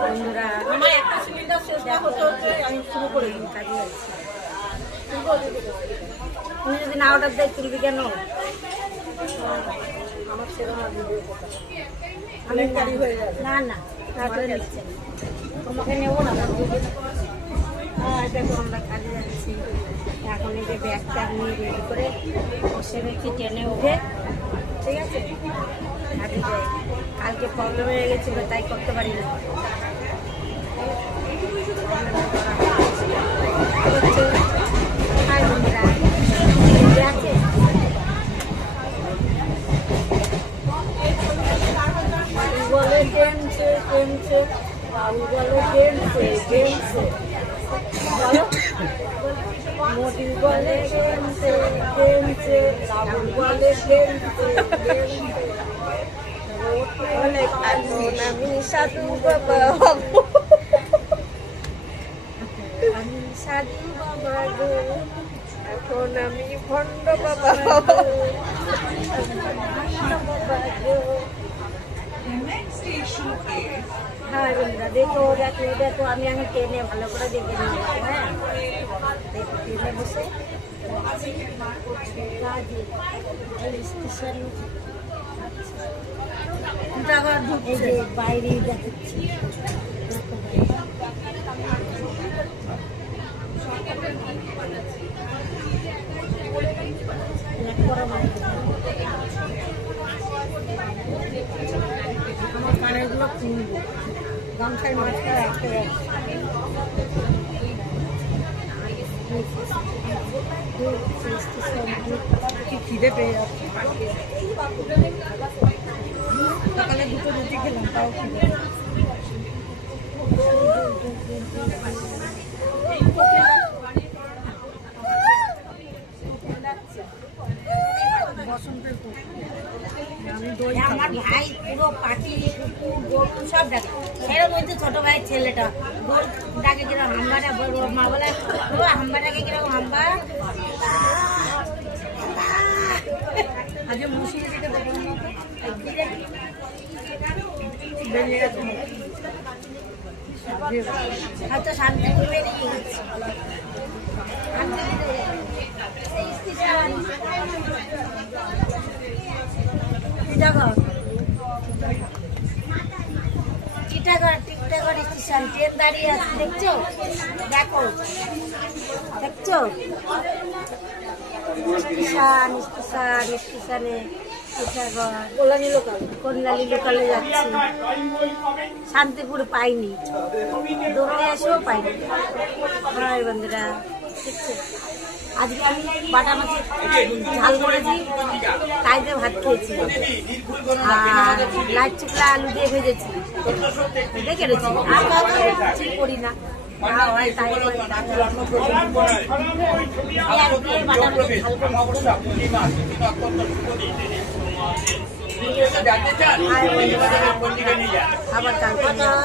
বন্ধুরা, আমার একটা সিলিন্ডার শেষ হতে হতে আমি শুরু করে দিই কাজে যাচ্ছি। তুমি যদি না অর্ডার দেয় তুলবি কেন? আমার সেরকম আমি না না তোমাকে নেবো না। দেখো আমরা কাজে যাচ্ছি এখন, এই যে ব্যাগ ট্যাগ নিয়ে রেডি করে বসে রেখে ট্রেনে উঠে, ঠিক আছে কাজে যাই। কালকে প্রবলেম হয়ে গেছিলো তাই করতে পারি না। বলে গেমছে গেমছে, বাবু বলে গেমছে গেমছে, মোদি বলে গেমছে গেমছে, বাবু বলে গেমছে গেমছে। আমি সাধু বাবা হব, আমি সাধু বাবা গো, এখন আমি ভণ্ড বাবা হব, বাবা গো। হ্যাঁ বন্ধুরা দেখো দেখো দেখো, আমি ট্রেনে ভালো করে দেখে নিই। হ্যাঁ দেখো ট্রেনে বসে স্টেশন বাইরেই দেখাচ্ছি। আমার কানেরগুলো কিনবো, গামছায় মাছটা রাখতে খিদে পেয়ে যাচ্ছে। সকালে দুটো রুটি খেলাম তাও খিদে। আমার ভাই পুরো পাটি কুকুর সব ডাকে, সেরকম হচ্ছে ছোট ভাইয়ের ছেলেটা ডাকে কিরকম হাম্বাটা, মা বলে হাম্বা ডাকে কিরকম হাম্বা। আজ মুশিয়ে দিকে হয়তো শান্তিপুর বেরিয়ে গেছে। টিটাগড় স্টেশন ট্রেন দাঁড়িয়ে আছে, দেখছো দেখো দেখছো স্টেশন স্টেশন স্টেশনে টিটাগড় কল্যাণী লোকালে যাচ্ছি। শান্তিপুর পাইনি, দৌড়ে এসেও পাইনি। হয় বন্ধুরা দেখছো, আজকে আমি বাটা মাছের ঝাল করেছি, তাই দিয়ে ভাত খেয়েছি, আর লাইট চুকলা আলু দিয়ে ভেজেছি, দেখে রেছি। আর কিছুই করি না, হয় তাই বাটা মাছের ঝাল আবার টাটা।